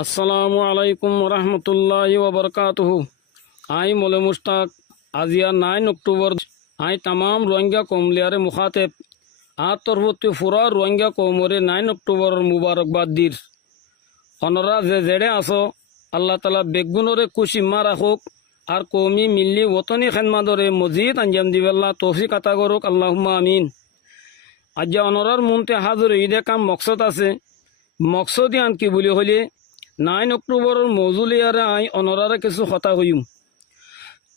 আসসালামু আলাইকুম রহমতুল্লাহি ওবরকাতুহু। আই মোলে মুশতাক আজিয়া 9 অক্টোবর আই তামাম রোহিঙ্গা কমলিয়ারে মুখাতেব আর তরফতি ফুরা রোহিঙ্গা কৌমরে 9 অক্টোবর মুবারকবাদ দির। অনরা যে জেড়ে আসো আল্লাহ তালা বেগুনরে কুশিম্মা রাখুক আর কৌমি মিল্লি ওতনি খেদমাদরে মজিদ আঞ্জাম দিবেল্লা তৌফিক আতা করুক আল্লাহুম্মা আমিন। আজ্ঞা অনরার মনতে হাজর ঈদে কাম মকসদ আছে। মকসদ ইয়ান কি বলি হলে 9 অক্টোবরের মৌজুলিয়ারে আই অনরারে কিছু কথা হইম।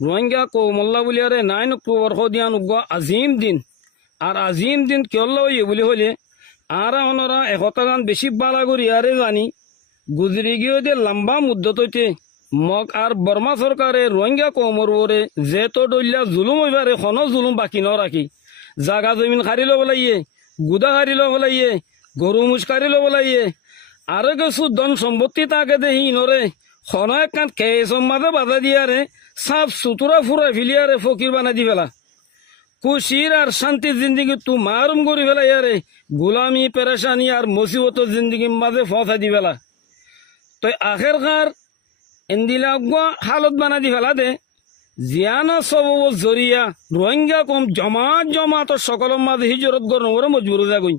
রোহিঙ্গা কৌমল্লা বলিয়ারে 9 অক্টোবর হদিয়ান উগ্র আজিম দিন। আর আজিম দিন কিয়ল্লা হইয়ে বলি হলে আর অনরা একতাগান বেশি বালা করিয়ারে জানি গুজরি গিয়ে যে লম্বা মুদ্দত হইতে মগ আর বর্মা সরকারে রোহিঙ্গা কৌমর ওরে যে তো ডলিয়া জুলুম হইবারে কোনো জুলুম বাকি ন রাখি জাগা জমিন খারি লব লাইয়ে গুদা খারি লব লাইয়ে গরু মুছ খারি লব লাইয়ে আরো কিছু ধন সম্পত্তি তাকে দেহি নরে খন একখান কেসম মাঝে বাধা দিয়ারে সাফ সুতুরা ফুরা ফিলিয়ারে ফকির বানা দি ফেলা খুশির আর শান্তির জিন্দিগি তু মারুম করি ফেলা ইয়ারে গুলামি পেরেশানি আর মুসিবতর জিন্দিগির মাঝে ফসা দি ফেলা। তো আখেরকার এন্দিলা হালত বানা দি ফেলা দে জিয়ানো সব জরিয়া রোহিঙ্গা কম জমাত সকলের মাঝে হিজরত গর মজবুর যা গই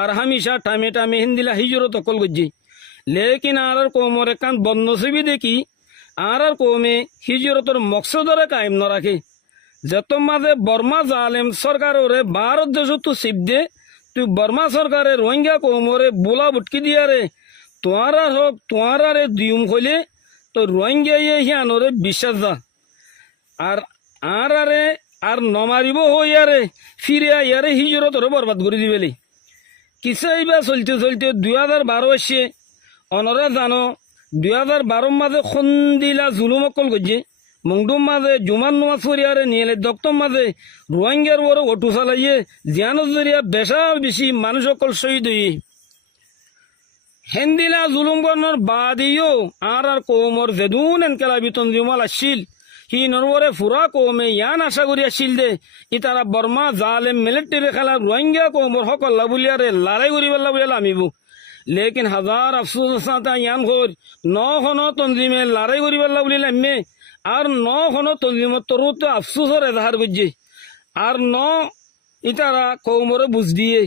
আর হামিশা টামে টামে হিন্দিলা হিজরত অকল গজ্জি লেকিন আর কৌমর একান বদনসিবি দেখি আর কৌমে হিজরতর মকসদরে কায়েম ন রাখে যত মাঝে বর্মা জালেম সরকারে ভারত দেশ তু শিব দে তুই বর্মা সরকারে রোহিঙ্গা কৌমরে বোলা বুটকি দিয়ারে তোয়ারা হোক তোয়ারে দিউম হইলে তো রোহিঙ্গা হিয়ানরে বিশ্বাস যা আর আরে আর নমারিব হইয়ারে ফিরে ইয়ারে হিজরতরে বরবাদ করে দিবেলি কিসাই বা চলতে চলতে 2012 আসছে অনরা জানো 2012 মাঝে খন্দিলা জুলুম অকল গজ্জে মংডুম মাঝে জুমান নমাজ পড়িয়ারে নিয়েলে দপ্তম মাঝে রোহিঙ্গার বড় অটো চালাইয়ে জিয়ানোর জরিয়া বেশা বেশি মানুষ অকল শহীদ হইয়ে হেন্দিলা জুলুম গণর বাদিও আর কৌমর যেদুন এনকেলা বিতন জুমাল আসছিল হি নরবরে ফুরা কৌমে ইয়ান আশা করি আসছিল দে ইতারা বর্মা জালেম মিলিটারি খেলা রোহিঙ্গা কৌমর হকল্লা বুলিয়ারে লড়াই করি পেলা বুলিয়ালে আমিব লেকিন হাজার আফসোস সাথে ইয়ান ঘর 9 তঞ্জিমে লড়াই করি পেলা বুলিলে আমি আর 9 তঞ্জিমত তরুতে আফসোসর এজাহার করছে আর ইতারা কৌমরে বুঝ দিয়ে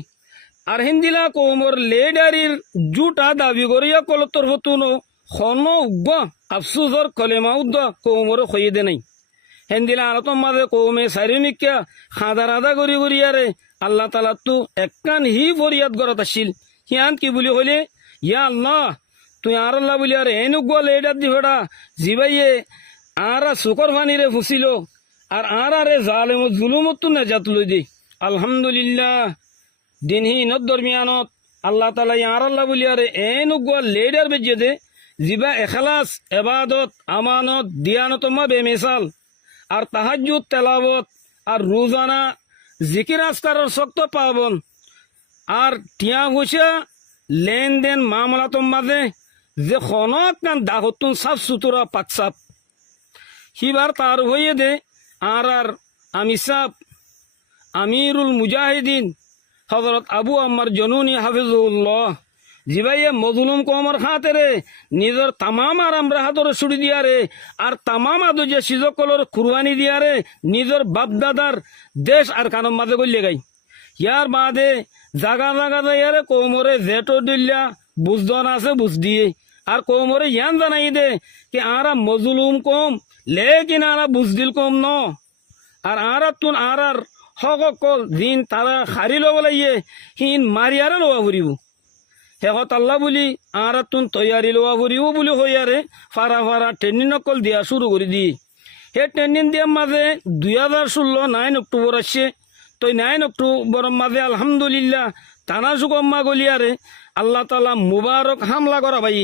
আর হিন্দিলা কৌমর লেডারির জুটা দাবি করিয়া কলতর হতুন খন উগ্র আফসুসর কলেমা উদ্দ কৌমরে খইয়ে দে নাই হেন্দিলা আলতম মাঝে কৌমে চারিমিকা খাদা রাধা করি করিয়ারে আল্লাহ তালা তু একান হি ফরিয়াদ গরত আসছিল হিয়ান কি বলি হলে ইয়া আল্লাহ তুই আর আল্লাহ বলি আর এনুগ্য লেডার দি ফেড়া জিবাইয়ে আর শুকর ফানিরে ফুসিল আর আরে জালেম জুলুমত নেজাত লই দে আলহামদুলিল্লাহ দিনহি নত দরমিয়ানত আল্লাহ তালা ইয়ার আল্লাহ বলি আরে এনুগ্য লেডার বেজে দে জিবা এখলাস এবাদত আমানত দিয়ানতমা বেমিসাল আর তাহাজ্জুদ তেলাওয়াত আর রোজানা জিকির আসকারের শক্ত পাবন আর টিয়া পয়সা লেনদেন মামলাতম মাঝে যে খনক কান দাহতুন সাফ সুতরা পাকসাপ হিবার তার হয়ে দে আর আমি সাপ আমিরুল মুজাহিদিন হযরত আবু আম্মার জনুনি হাফিজুল্লাহ জিবাইয়ে মজলুম কমর খাতেরে নিজের তামাম আরাম রাহাতরে ছুটি দিয়ারে আর তামাম আদু যে সিজকলর কুরবানি দিয়ারে নিজের বাপদাদার দেশ আর কানম মাঝে গল্লে গাই ইয়ার বাদে জাগা জাগা যাইয়ারে কৌমরে জেটো দিল্লা বুঝদন আছে বুঝ দিয়ে আর কৌমরে ইয়ান জানাই দে কি আরা মজলুম কম লেকিন আরা বুঝদিল কম ন আর তুন আর হক কল দিন তারা খারি লব লাইয়ে হিন মারিয়ারে লওয়া ফুরিব শেষত আল্লাহ বুলি আর তুন তৈয়ারি লোৱা ফুরিব বুলি হইয়ারে ফারা ফারা ট্রেনিং নকল দিয়া শুরু করে দি সেই ট্রেনিং দিয়ার মাঝে 2016 9 অক্টোবর আসছে তো 9 অক্টোবর মাঝে আলহামদুলিল্লাহ টানা সুগম্মা গলিয়ারে আল্লাহ তালা মুবারক হামলা করা ভাই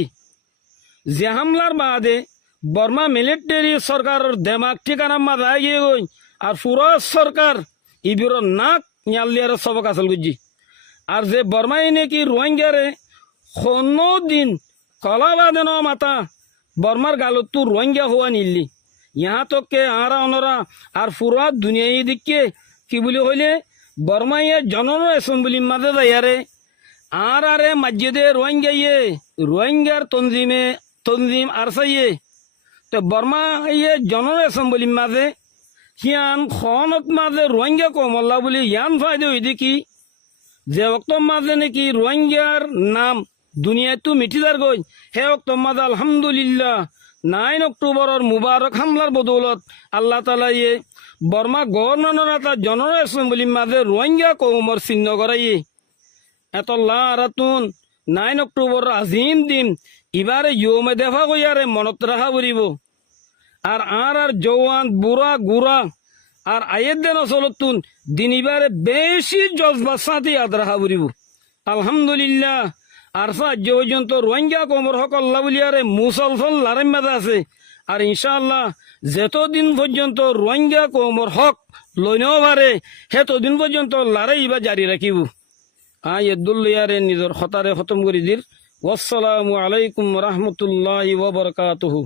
যে হামলার বাদে বর্মা মিলিটারি সরকারের দেমাগ ঠিকানা মাঝে গিয়ে গই আর পুরো সরকার ইবির নাক নিয়ালিয়ারে সবক আসল গুজি আর যে বর্মাই নাকি রোহিঙ্গারে কোনো দিন কলা বাদে ন মাতা বর্মার গালত তু রোহিঙ্গা হওয়া নিলি ইহা তোকে আরা অনরা আর পুরা দুনিয়ায় দিকে কি বলি হইলে বর্মাইয়ে জনন এসেম্বলির মাঝে যাইয়ারে আর আরে মসজিদে রোহিঙ্গাইয়ে রোহিঙ্গার তঞ্জিমে তনজিম আর চাইয়ে তো বর্মা ইয়ে জনর এসেম্বলির মাঝে হিয়ান খনত মাঝে রোহিঙ্গা কমল্লা বলি ইয়ান ফায়দা হইদি কি যে অক্ত মাঝে নাকি রোহিঙ্গার নাম দুনিয়ায় তো মিটিদার গই হে অক্ত মাঝে আলহামদুলিল্লাহ 9 অক্টোবরের মুবারক হামলার বদৌলত আল্লাহ তালা ইয়ে বর্মা গভর্নর এটা জনর এসেম্বলির মাঝে রোহিঙ্গা কৌমর চিহ্ন করাইয়ে এত লাতুন 9 অক্টোবর আজিম দিন এবারে ইয়মে দেখা কইয়ারে মনত রাখা পড়িব আর জওয়ান বুড়া গুড়া আর আয়ের দেন চলতুন দিন এবারে বেশি জজবার সাথে ইয়াদ রাখা পড়িব আলহামদুলিল্লাহ আর সাহায্য পর্যন্ত রোহিঙ্গা কমর হকল্লা বলিয়ারে মুসলফল লারেম মেদা আছে আর ইনশাআল্লাহ যতদিন পর্যন্ত রোহিঙ্গা কমর হক লইনেও পারে সেতদিন পর্যন্ত লারাই বা জারি রাখিব আদুল্লিয়ারে নিজের হতারে খতম করে দির ওয়াসসালামু আলাইকুম রহমতুল্লাহি ওয়া বারাকাতুহু।